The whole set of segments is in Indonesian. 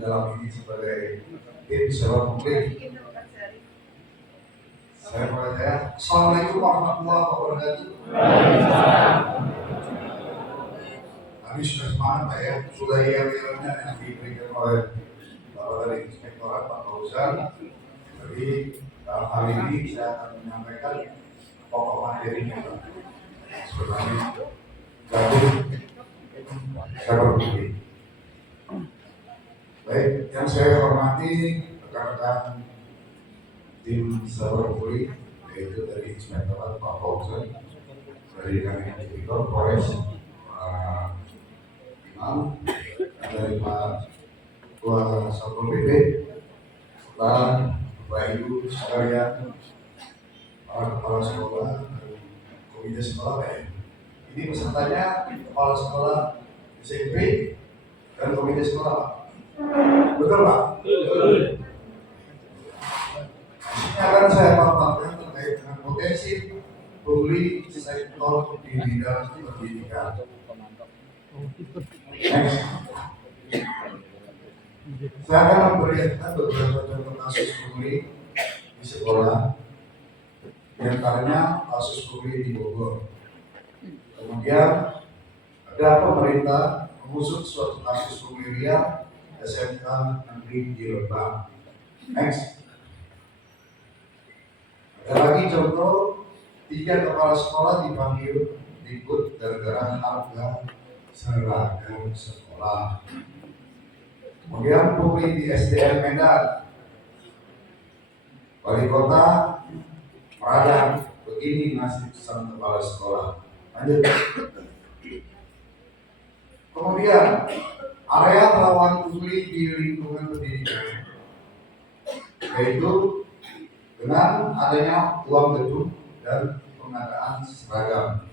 dalam ini sebagai tim sewa publik. Saya mulai ya. Assalamualaikum warahmatullahi wabarakatuh. Kami sudah semangat Pak ya, sudah yang diberikan oleh Bapak dari Inspektorat Pak Fauzan. Jadi dalam hal ini saya akan menyampaikan pokok materinya Pak. Sebenarnya gabung sewa publik. Baik, yang saya hormati rekan-rekan tim sewa publik, yaitu dari Inspektorat Pak Fauzan, dari kami Inspektor Polres Imam, dan dari Pak Ketua Satpol PP, dan Bapak Ibu sekalian, para kepala sekolah, komite sekolah Pak. Ini pesertanya kepala sekolah SMP dan komite sekolah Pak. Betul Pak? Betul. Akan saya paparkan terkait dengan potensi pembeli sektor di bidang pendidikan. Next. Saya akan memperlihatkan beberapa contoh kasus pembeli di sekolah. Di antaranya kasus pembeli di Bogor. Kemudian ada pemerintah mengusut suatu kasus pembelian SMK Negeri di Lembang. Next. Ada lagi contoh 3 kepala sekolah dipanggil ribut gara-gara harga seragam sekolah. Kemudian pungli di SDN Medan, wali kota meradang, begini nasib sang kepala sekolah. Lanjut. Kemudian area rawan pungli di lingkungan pendidikan, yaitu dengan adanya uang gedung dan pengadaan seragam.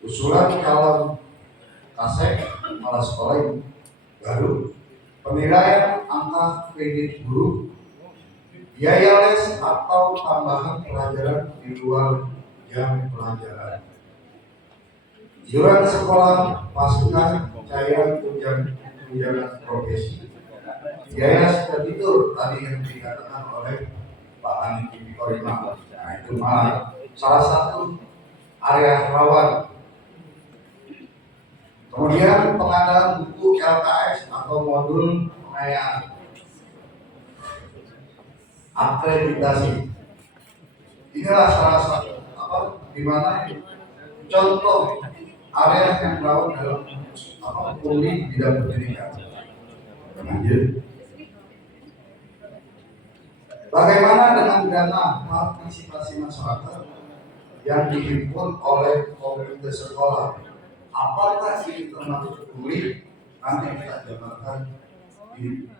Usulan calon kasek kepala sekolah yang baru, penilaian angka kredit guru, biaya les atau tambahan pelajaran di luar jam pelajaran, iuran sekolah pasukan cairan tunjangan profesi, biaya studitur tadi yang dikatakan oleh Pak Aniki Bikorima. Nah itu malah salah satu area rawan. Kemudian pengadaan buku LKS atau modul pengayaan, akreditasi. Inilah salah satu di mana contoh area yang rawan dalam pungli bidang pendidikan. Lanjut. Bagaimana dengan dana partisipasi masyarakat yang dihimpun oleh komite sekolah? Apakah ini termasuk pungli? Nanti kita jabarkan di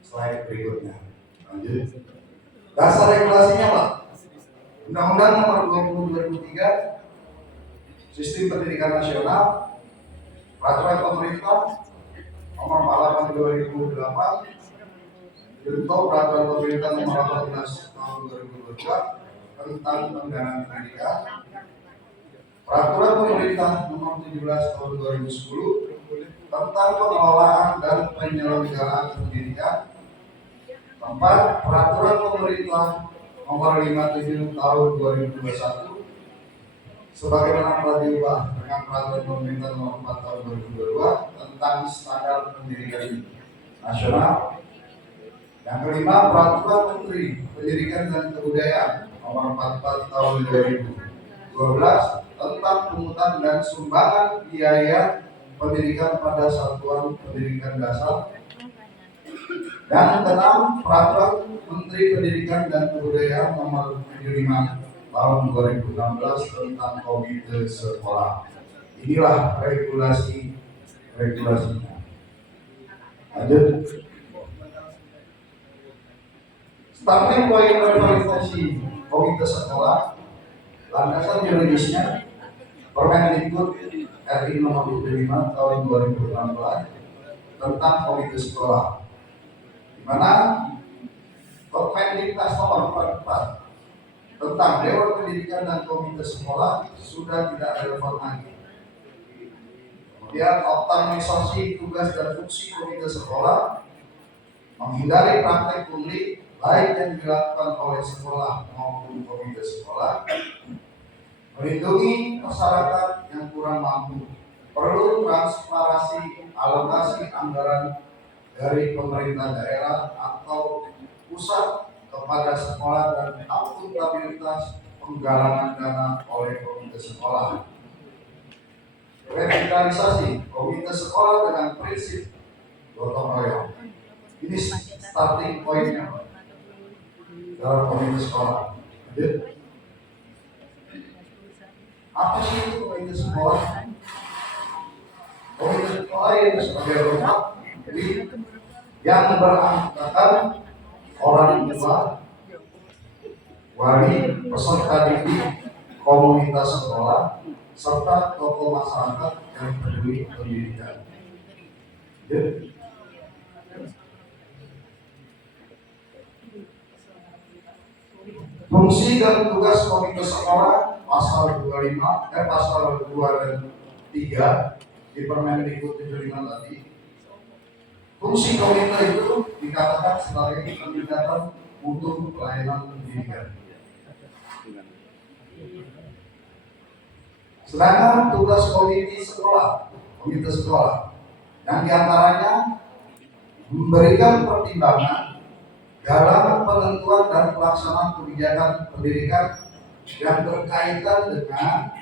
slide berikutnya. Lanjut. Dasar regulasinya Pak. Undang-Undang Nomor 20 2003 Sistem Pendidikan Nasional, Peraturan Pemerintah Nomor 48 2008, Junto Peraturan Pemerintah Nomor 18 Tahun 2022 tentang pendanaan pendidikan, Peraturan Pemerintah Nomor 17 Tahun 2010 tentang pengelolaan dan penyelenggaraan pendidikan, 4. Peraturan Pemerintah Nomor 57 Tahun 2021 sebagaimana telah diubah dengan Peraturan Pemerintah Nomor 4 Tahun 2022 tentang standar pendidikan nasional. Yang kelima, Peraturan Menteri Pendidikan dan Kebudayaan Nomor 44 Tahun 2012 tentang pungutan dan sumbangan biaya pendidikan pada satuan pendidikan dasar. Dan keenam, Peraturan Menteri Pendidikan dan Kebudayaan Nomor 75 Tahun 2016 tentang komite sekolah. Inilah regulasinya. Lanjut. Starting point realisasi komite sekolah, landasan juridisnya Permendikbud RI Nomor 25 Tahun 2016 tentang komite sekolah, di mana Permendikbud Nomor 44 tentang Dewan Pendidikan dan Komite Sekolah sudah tidak relevan lagi. Kemudian optimalisasi tugas dan fungsi komite sekolah menghindari praktek pungli baik yang dilakukan oleh sekolah maupun komite sekolah, melindungi masyarakat yang kurang mampu, perlu transparansi alokasi anggaran dari pemerintah daerah atau pusat kepada sekolah dan akuntabilitas penggalangan dana oleh komite sekolah. Revitalisasi komite sekolah dengan prinsip gotong royong. Ini starting pointnya dalam komite sekolah. Apa sih itu komite sekolah? Komite sekolah itu sebagai rumah yang beranggotakan orang tua, wali, peserta didik, komunitas sekolah, serta tokoh masyarakat yang peduli pendidikan. Fungsi dan tugas komite sekolah pasal 2 dan 3 di Permendikbud 75 tadi. Fungsi komite itu dikatakan sebagai peningkatan mutu pelayanan pendidikan. Sedangkan tugas komite sekolah yang diantaranya memberikan pertimbangan dalam penentuan dan pelaksanaan kebijakan pendidikan yang berkaitan dengan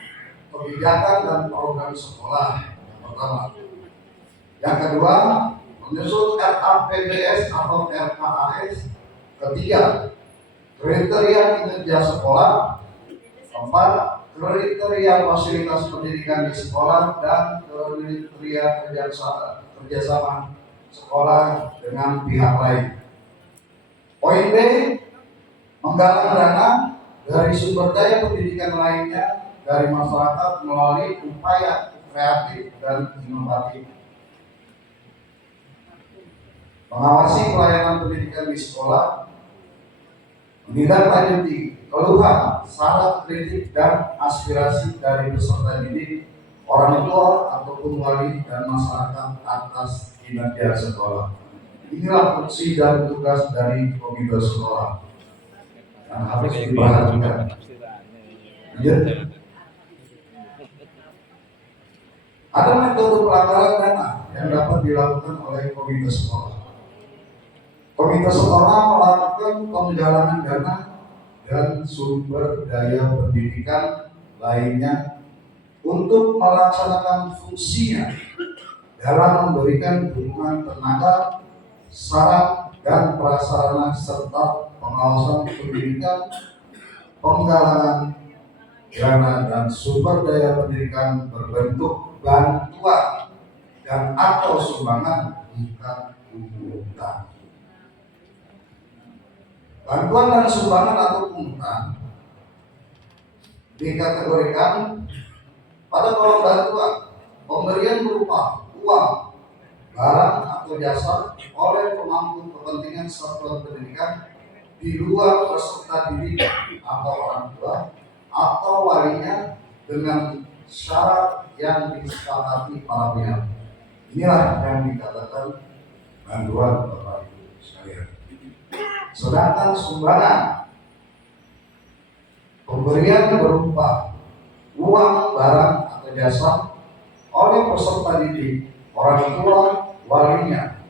kebijakan dan program sekolah. Yang pertama. Yang kedua, menyusun RAPBS atau RKAS. Ketiga, kriteria kinerja sekolah. Keempat, kriteria fasilitas pendidikan di sekolah dan kriteria kerjasama sekolah dengan pihak lain. Poin B, menggalang dana dari sumber daya pendidikan lainnya dari masyarakat melalui upaya kreatif dan inovatif. Mengawasi pelayanan pendidikan di sekolah, menindaklanjuti keluhan, saran, kritik, dan aspirasi dari peserta didik, orang tua ataupun wali dan masyarakat atas kinerja sekolah. Inilah fungsi dan tugas dari komite sekolah yang harus diperhatikan. Ya. Ada metode pelanggaran dana yang dapat dilakukan oleh komite sekolah. Komite sekolah melakukan penggalangan dana dan sumber daya pendidikan lainnya untuk melaksanakan fungsinya dalam memberikan dukungan tenaga, sarana dan prasarana serta pengawasan pendidikan, penggalangan dana dan sumber daya pendidikan berbentuk bantuan dan atau sumbangan, bukan pungutan. Bantuan dan sumbangan atau pungutan dikategorikan pada kolom bantuan pemberian berupa uang, barang atau jasa oleh pemangku kepentingan satuan pendidikan di luar peserta didik atau orang tua atau walinya dengan syarat yang disepakati para pihak. Inilah yang dikatakan bantuan Bapak Ibu sekalian. Sedangkan sumbangan pemberian berupa uang, barang atau jasa oleh peserta didik, orang tua, walinya,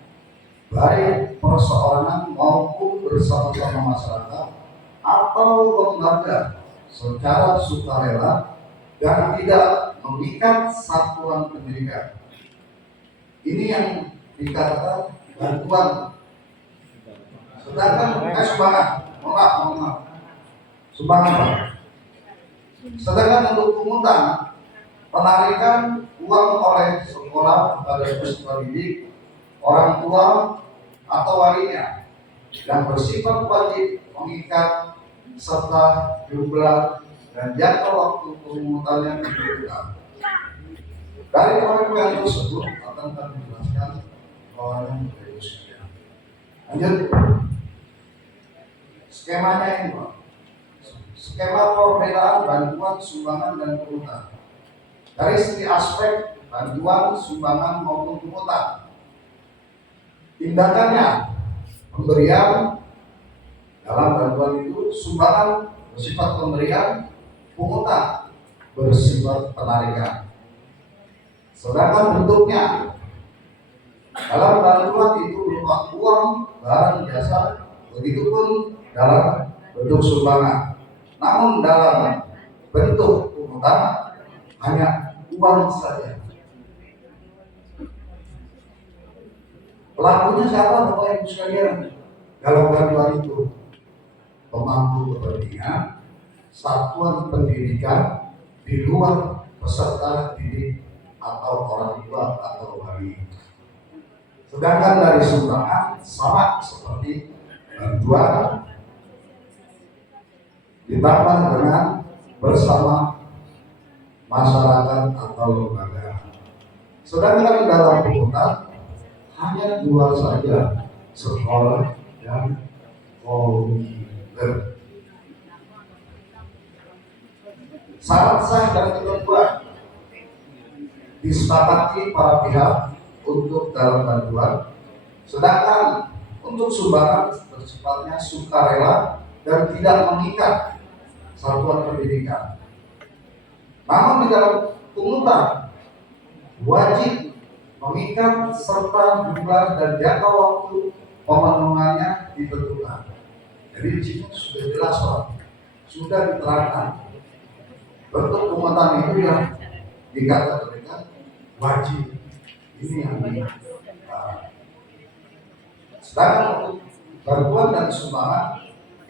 baik perseorangan maupun bersama-sama masyarakat atau lembaga secara sukarela dan tidak mengikat satuan pendidikan. Ini yang dikatakan bantuan. Sedangkan sumbangan, sumbangan Pak. Sedangkan untuk pungutan, penarikan uang oleh sekolah kepada peserta didik, orang tua atau walinya yang bersifat wajib mengikat serta jumlah dan jangka waktu pemungutannya ditentukan. Dari poin-poin tersebut akan kami jelaskan kawan Ibu sekalian. Lanjut. Skemanya ini Pak. Skema perbedaan bantuan, sumbangan dan pungutan. Dari segi aspek bantuan, sumbangan maupun pungutan, tindakannya Pemberian dalam bantuan itu sumbangan bersifat pemberian, pungutan bersifat penarikan. Sedangkan bentuknya dalam bantuan itu berupa uang, barang, jasa, begitupun dalam bentuk sumbangan. Namun dalam bentuk pungutan hanya uang saja. Pelakunya siapa Bapak Ibu sekalian? Dalam bantuan itu pemangku kepentingan, satuan pendidikan di luar peserta didik atau orang tua atau wali. Sedangkan dari sumbangan sama seperti bantuan ditambah dengan bersama masyarakat atau lembaga. Sedangkan dalam pungutan hanya dua saja, sekolah dan komite. Syarat sah dan ketentuan disepakati para pihak untuk dalam bantuan, sedangkan untuk sumbangan bersifatnya sukarela dan tidak mengikat satuan pendidikan. Namun di dalam pungutan wajib mengikat serta jumlah dan jangka waktu pemenuhannya ditentukan. Jadi di sini sudah jelas Pak, sudah diterangkan bentuk pungutan itu yang dikatakan wajib. Ini yang sedangkan untuk bantuan dan sumbangan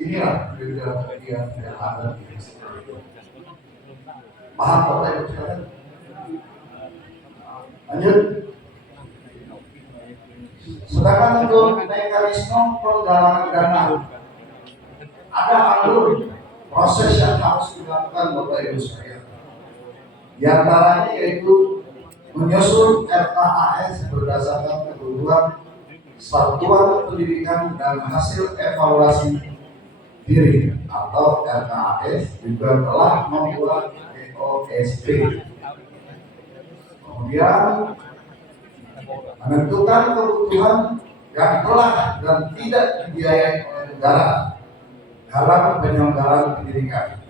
inilah kriteria yang ada di sini. Paham Bapak Ibu sekalian? Lanjut. Sedangkan untuk mekanisme penggalangan dana ada alur proses yang harus dilakukan Bapak Ibu sekalian. Di antaranya yaitu menyusun RKAS berdasarkan kebutuhan satuan pendidikan dan hasil evaluasi diri atau RKAS juga telah membuat EOSP. Kemudian menentukan kebutuhan yang telah dan tidak dibiayai oleh negara dalam penyelenggaraan pendidikan.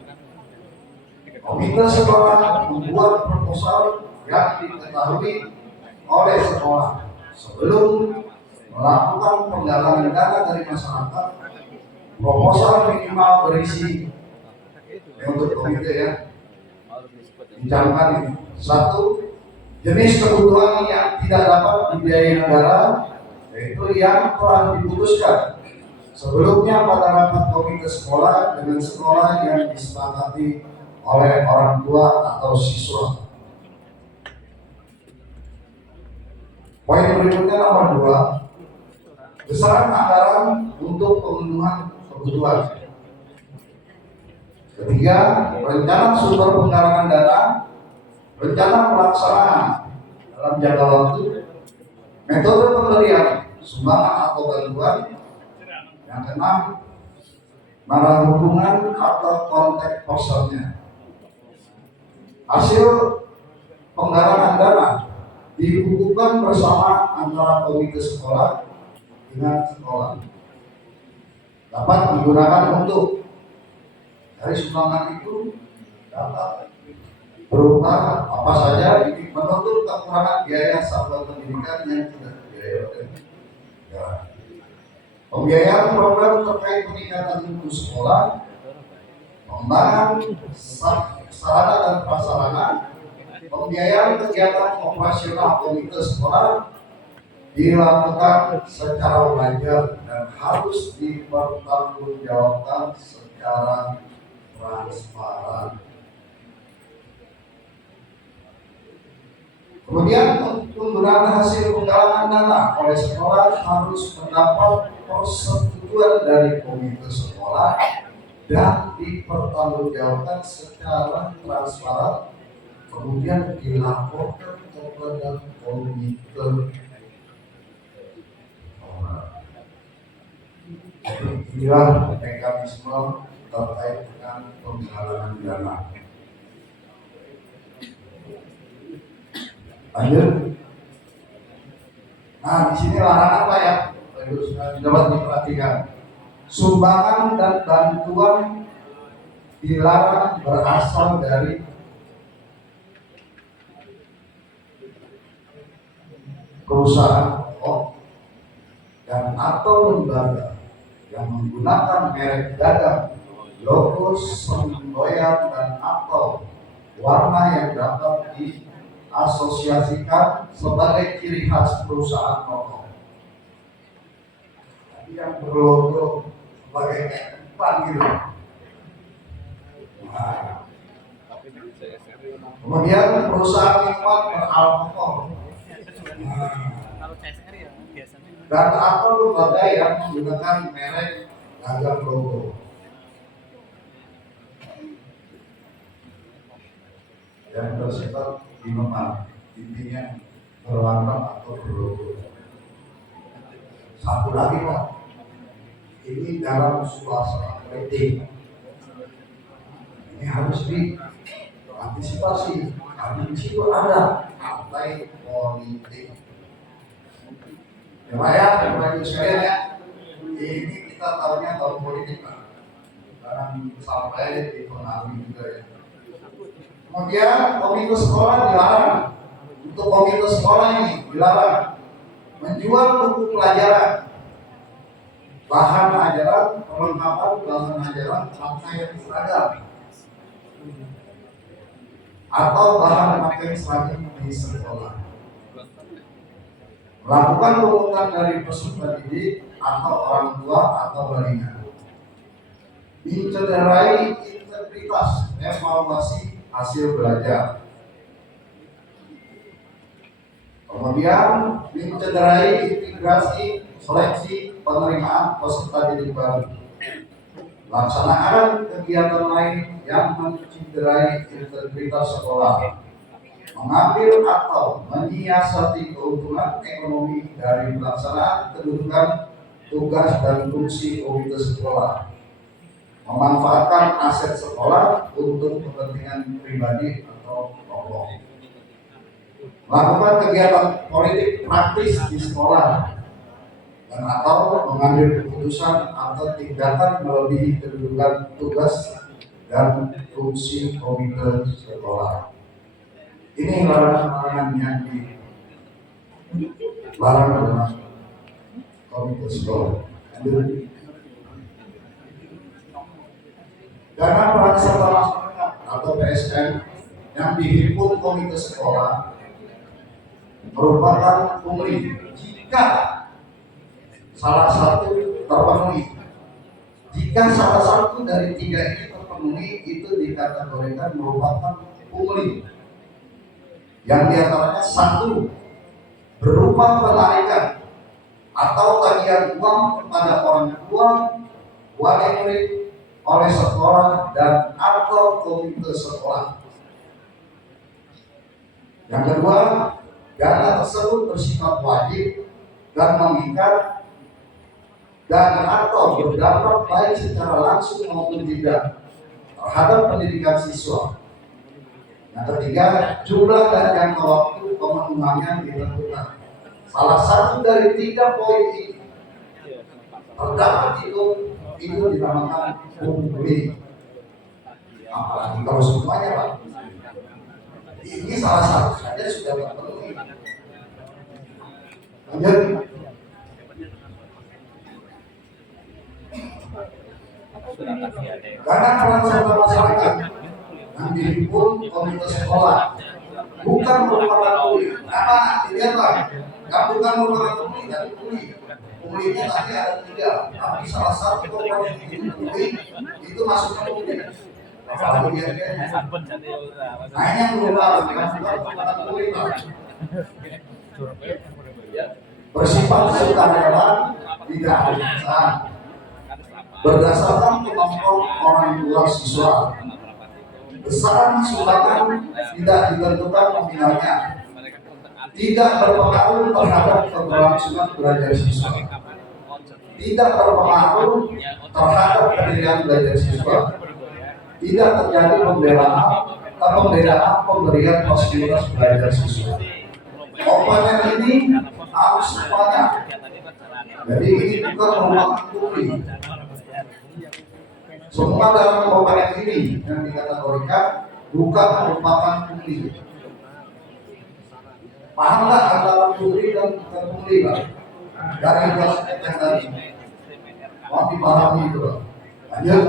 Komite sekolah membuat proposal yang diketahui oleh sekolah sebelum melakukan penggalangan dana dari masyarakat. Proposal minimal berisi untuk komite ya dicantumkan ini. Satu, jenis kebutuhan yang tidak dapat dibiayai negara, yaitu yang telah diputuskan sebelumnya pada rapat komite sekolah dengan sekolah yang disepakati oleh orang tua atau siswa. Poin berikutnya nomor 2, besaran anggaran untuk pemenuhan kebutuhan. Ketiga, rencana sumber penggalangan dana, rencana pelaksanaan dalam jangka waktu, metode pemberian sumbangan atau bantuan. Yang keenam, narah hubungan atau kontak personnya. Hasil penggalangan dana dibukukan bersama antara komite sekolah dengan sekolah. Dapat digunakan untuk dari sumbangan itu dapat berupa apa saja, ini menutup kekurangan biaya satuan pendidikan yang tidak dibiayai oleh negara. Pembiayaan program terkait peningkatan mutu sekolah, pengembangan sarana dan prasarana, pembiayaan kegiatan operasional komite sekolah dilakukan secara wajar dan harus dipertanggungjawabkan secara transparan. Kemudian penggunaan hasil penggalangan dana oleh sekolah harus mendapat persetujuan dari komite sekolah dan dipertanggungjawabkan secara transparan, kemudian dilaporkan kepada komite. Inilah mekanisme terkait dengan penggalangan dana. Lanjut. Nah, di sini larangan Pak ya, dapat diperhatikan. Sumbangan dan bantuan dilarang berasal dari perusahaan dan atau lembaga yang menggunakan merek dagang, logo, semboyan dan atau warna yang dapat diasosiasikan sebagai ciri khas perusahaan rokok. Yang berlogo sebagai iklan gitu. Nah, kemudian perusahaan minuman beralkohol. Dan atau lembaga yang menggunakan merek dagang logo. Yang bersifat minuman, intinya berwarna atau berlogo. Satu lagi Pak, ini dalam suasana politik. Ini harus diantisipasi. Karena di situ ada partai politik. Ya Pak ya, Bapak Ibu sekalian ya. Ini kita tahunya tahun politik Pak. Sekarang sampai dipengaruhi juga ya. Kemudian komite sekolah dilarang. Untuk komite sekolah ini dilarang menjual buku pelajaran, bahan ajaran, perlengkapan bahan ajaran, pakaian seragam, atau bahan pakaian seragam di sekolah. Melakukan pungutan dari peserta didik atau orang tua atau balingan. Mencederai integritas evaluasi hasil belajar. Kemudian mencederai integrasi seleksi penerimaan peserta didik baru. Laksanaan kegiatan lain yang mencederai integritas sekolah. Mengambil atau menyiasati keuntungan ekonomi dari pelaksanaan kedudukan tugas dan fungsi komite sekolah. Memanfaatkan aset sekolah untuk kepentingan pribadi atau kelompok. Melakukan kegiatan politik praktis di sekolah dan atau mengambil keputusan atau tindakan melebihi kedudukan tugas dan fungsi komite sekolah. Ini larangan yang dilarang dalam komite sekolah. Dana peran serta masyarakat atau PSN yang dihimpun komite sekolah merupakan pungli jika salah satu terpenuhi. Jika salah satu dari tiga ini terpenuhi, itu dikategorikan merupakan pungli. Yang diantaranya satu, berupa penarikan atau tagihan uang kepada orang tua, wali murid, oleh sekolah dan atau komite sekolah. Yang kedua, dana tersebut bersifat wajib dan mengikat dan atau berdampak baik secara langsung maupun tidak terhadap pendidikan siswa. Yang ketiga, jumlah dan jangka waktu pemenuhannya ditentukan. Salah satu dari tiga poin ini terdapat itu dinamakan pungli. Apalagi kalau semuanya Pak. Ini salah satu saja sudah terpenuhi. Lanjut. Karena peran serta masyarakat yang dihimpun komite sekolah bukan merupakan pungli. Apa? Dilihat Pak. Bukan merupakan pungli, tapi pungli. Punglinya tadi ada tiga, tapi salah satu komponen itu pungli, itu masuknya pungli. Apalagi dia hanya merupakan pungli Pak. Bersifat sukarela, tidak ada berdasarkan kemampuan orang tua siswa. Besaran sumbangan tidak ditentukan nominalnya, tidak berpengaruh terhadap keberlangsungan belajar siswa, tidak berpengaruh terhadap pendirian belajar siswa, tidak terjadi pembedaan pemberian fasilitas belajar siswa. Komponen ini harus semuanya Jadi ini bukan merupakan pungli. Semua dalam komponen ini yang dikategorikan bukan merupakan pungli. Pahamlah antara pungli dan bukan pungli, Pak? Dari kelas yang tadi. Mau dipahami itu, Pak. Lanjut.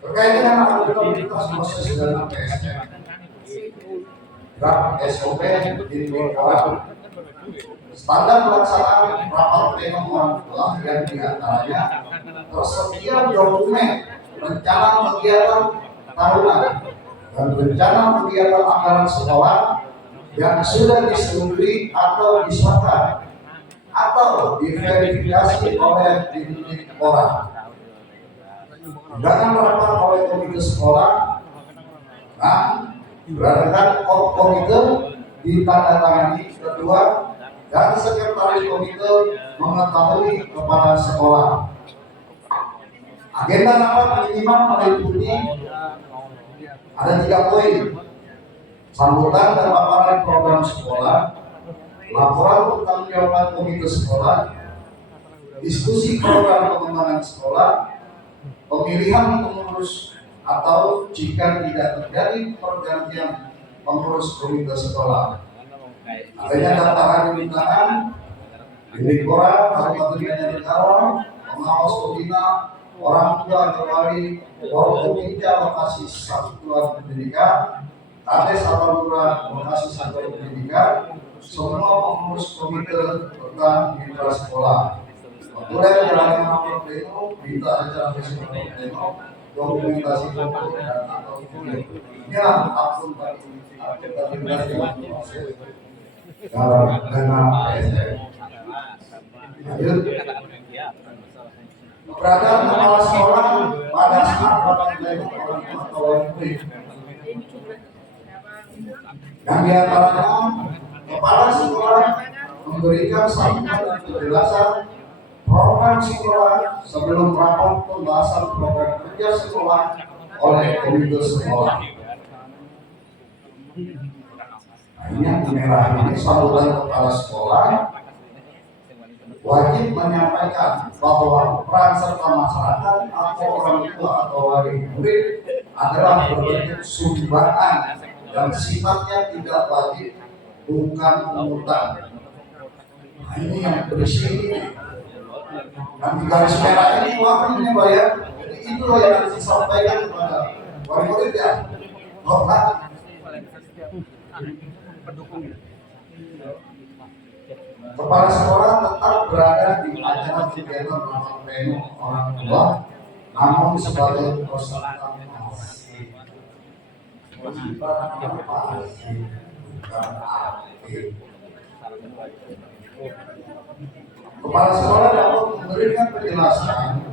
Terkait dengan akuntabilitas proses dalam PSM, draft SOP di Menpora, standar pelaksanaan rapat pleno orang tua yang diantaranya tersedia dokumen rencana kegiatan tahunan dan rencana kegiatan anggaran sekolah yang sudah disetujui atau disahkan atau diverifikasi oleh Menpora. Undangan rapat oleh komite sekolah dan berdasarkan komite ditandatangani kedua dan sekretaris komite mengetahui kepala sekolah. Agenda rapat minimal meliputi ada 3 poin: sambutan dan paparan program sekolah, laporan pertanggungjawaban komite sekolah, diskusi program pengembangan sekolah, pemilihan pengurus atau jika tidak terjadi pergantian pengurus komite sekolah. Adanya daftar undangan Menpora, Kabupaten Gianyar Bali, pengawas pembina, orang tua atau wali, Forkominda lokasi satuan pendidikan, Kades atau lurah lokasi satuan pendidikan, semua pengurus komite tentang mitra sekolah. Mulai jalannya rapat pleno, minta acara besok pleno, dokumentasi foto dan atau video. Inilah akuntabilitas yang dimaksud dalam dana PSM. Lanjut. Keberadaan kepala sekolah pada saat rapat pleno orang tua atau murid. Yang diantaranya kepala sekolah memberikan sambutan dan penjelasan program sekolah sebelum rapat pembahasan program kerja sekolah oleh komite sekolah. Nah, ini yang merah ini sambutan kepala sekolah wajib menyampaikan bahwa peran serta masyarakat atau orang tua atau wali murid adalah berbentuk sumbangan dan sifatnya tidak wajib, bukan pungutan. Nah, ini yang berisi dan di garis merah ini wakilnya Pak ya. Jadi itu yang harus disampaikan kepada wali murid ya. Kepala sekolah tetap berada di acara kegiatan rapat pleno orang tua, namun sebagai peserta pasif. Kepala sekolah dapat memberikan penjelasan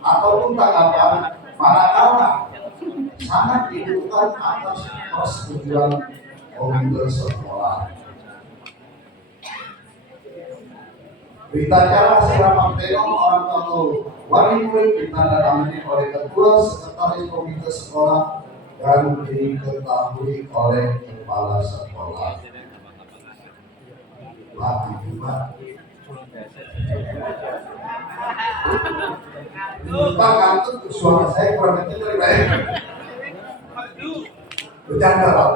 ataupun tanggapan manakala sangat dibutuhkan atas persetujuan komite sekolah. Berita acara hasil rapat pleno orang atau wali murid ditandatangani oleh ketua sekretaris komite sekolah dan diketahui oleh kepala sekolah. Pak kantor suara saya kurang kecil dari baik. Bercanda Pak.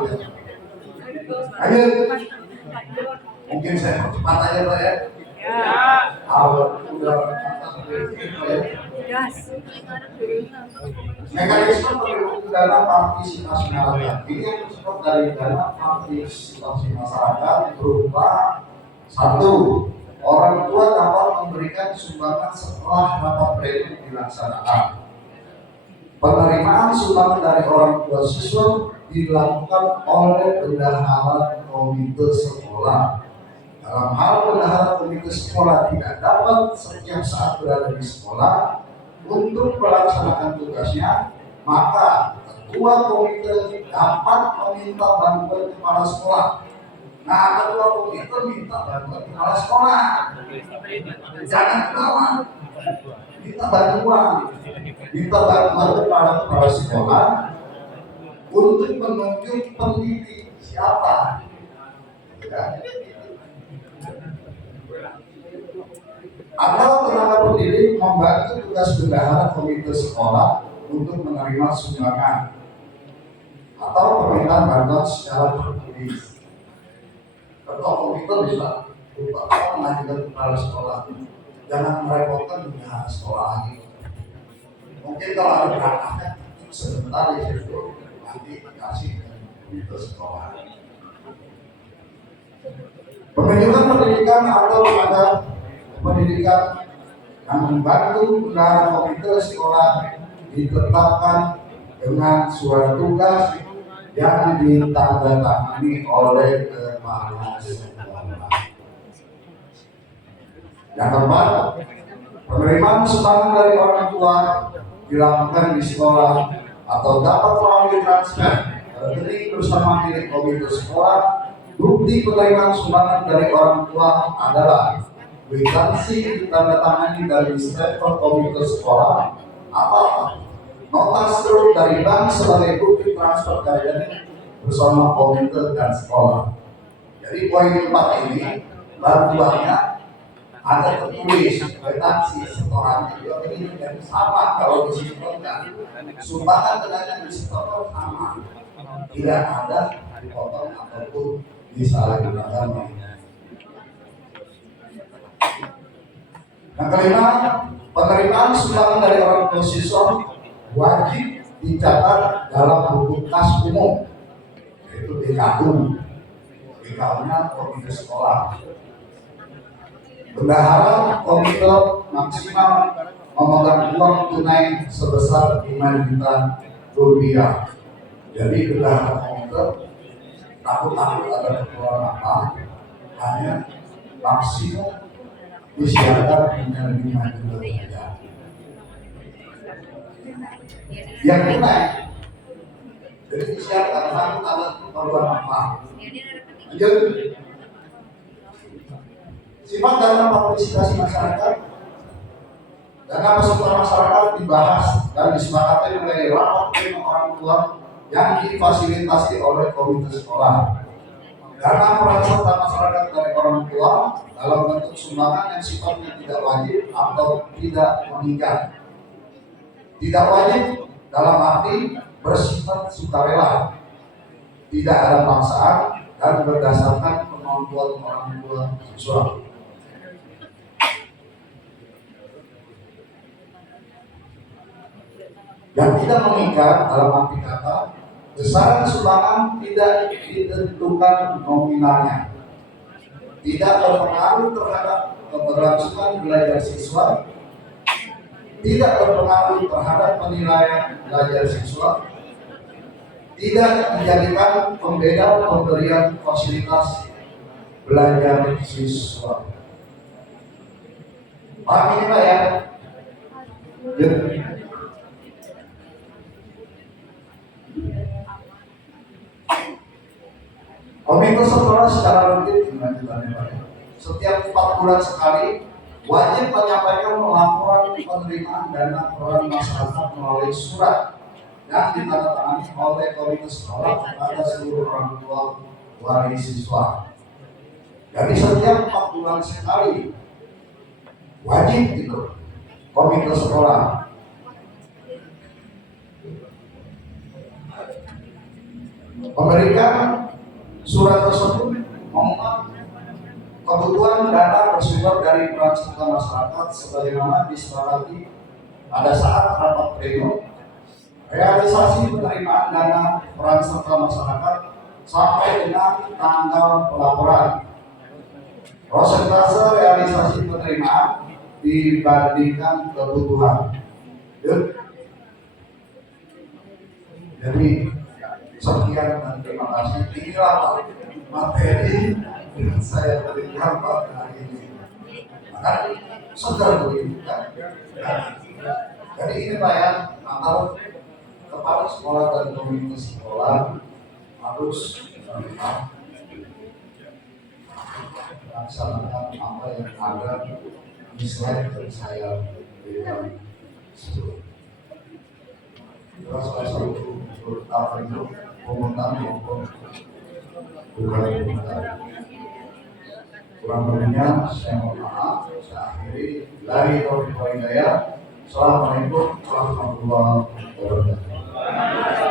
Ayo. Mungkin saya percepat aja Pak ya. Awal udah mekanisme pendukung dana partisipasi masyarakat ini yang disebut dari dana partisipasi masyarakat berupa 1. Orang tua dapat memberikan sumbangan setelah rapat pleno dilaksanakan. Penerimaan sumbangan dari orang tua siswa dilakukan oleh bendahara komite sekolah. Dalam hal bendahara komite sekolah tidak dapat setiap saat berada di sekolah untuk melaksanakan tugasnya, maka ketua komite dapat meminta bantuan kepala sekolah. Nah, ketua komite minta bantuan kepala sekolah. Jangan ketawa. Minta bantuan kepada kepala sekolah untuk menunjuk pendidik siapa? Ya. Atau tenaga pendidik membantu tugas bendahara komite sekolah untuk menerima sumbangan atau permintaan bantuan secara tertulis. Ketua komite bisa berupa mengajukan kepala sekolah, jangan merepotkan dunia sekolah lagi. Mungkin kalau ada berangkatnya sebentar di situ nanti dikasih komite sekolah. Penunjukan pendidikan atau lembaga pendidikan yang membantu bendahara komite sekolah ditetapkan dengan surat tugas yang ditandatangani oleh kepala sekolah. Yang keempat, penerimaan sumbangan dari orang tua dilakukan di sekolah atau dapat melalui transfer rekening bersama milik komite sekolah. Bukti penerimaan sumbangan dari orang tua adalah kwitansi ditandatangani dari stempel komite sekolah atau nota struk dari bank sebagai bukti transfer rekening bersama komite dan sekolah. Jadi poin 4 ini bantuannya ada tertulis kwitansi setoran juga ini dan sama kalau disetorkan sumbangan tenaga disetorkan sama, tidak ada dipotong ataupun disalahgunakan. Yang kelima, penerimaan sumbangan dari orang tua siswa wajib dicatat dalam buku kas umum, yaitu BKU. BKU-nya komite sekolah. Bendahara komite maksimal memegang uang tunai sebesar 5 juta rupiah. Jadi bendahara komite takut-takut ada keperluan apa, hanya maksimum disiapkan dengan 5 juta rupiah. Yang tunai, jadi disiapkan takut ada keperluan apa. Lanjut. Sifat dana partisipasi masyarakat. Dana masukan masyarakat dibahas dan disepakati melalui rapat pleno orang tua yang difasilitasi oleh komite sekolah. Dana peran serta masyarakat dari orang tua dalam bentuk sumbangan yang sifatnya tidak wajib atau tidak mengikat. Tidak wajib dalam arti bersifat sukarela, tidak ada paksaan dan berdasarkan kemampuan orang tua siswa. Yang tidak mengikat dalam arti kata besaran sumbangan tidak ditentukan nominalnya, tidak berpengaruh terhadap keberlangsungan belajar siswa, tidak berpengaruh terhadap penilaian belajar siswa, tidak menjadikan pembeda pemberian fasilitas belajar siswa. Paham ini Pak ya? Komite sekolah secara rutin setiap 4 bulan sekali wajib menyampaikan laporan penerimaan dana peran masyarakat melalui surat yang ditandatangani oleh komite sekolah kepada seluruh orang tua wali siswa. Jadi setiap 4 bulan sekali wajib itu komite sekolah memberikan surat tersebut memuat kebutuhan dana bersumber dari peran serta masyarakat sebagaimana disepakati pada saat rapat pleno, realisasi penerimaan dana peran serta masyarakat sampai dengan tanggal pelaporan, persentase realisasi penerimaan dibandingkan kebutuhan. Jadi sekian dan terima kasih. Inilah materi yang saya berikan pada hari ini. Maka segar begini kan. Jadi ini Pak ya, antara kepala sekolah dan komite sekolah harus melaksanakan apa yang ada di slide yang saya berikan sebelumnya. Terus salah satu apa itu komentar maupun bukan komentar. Kurang lebihnya saya mohon maaf. Saya akhiri dari Taufiq Hidayat. Assalamualaikum warahmatullahi wabarakatuh.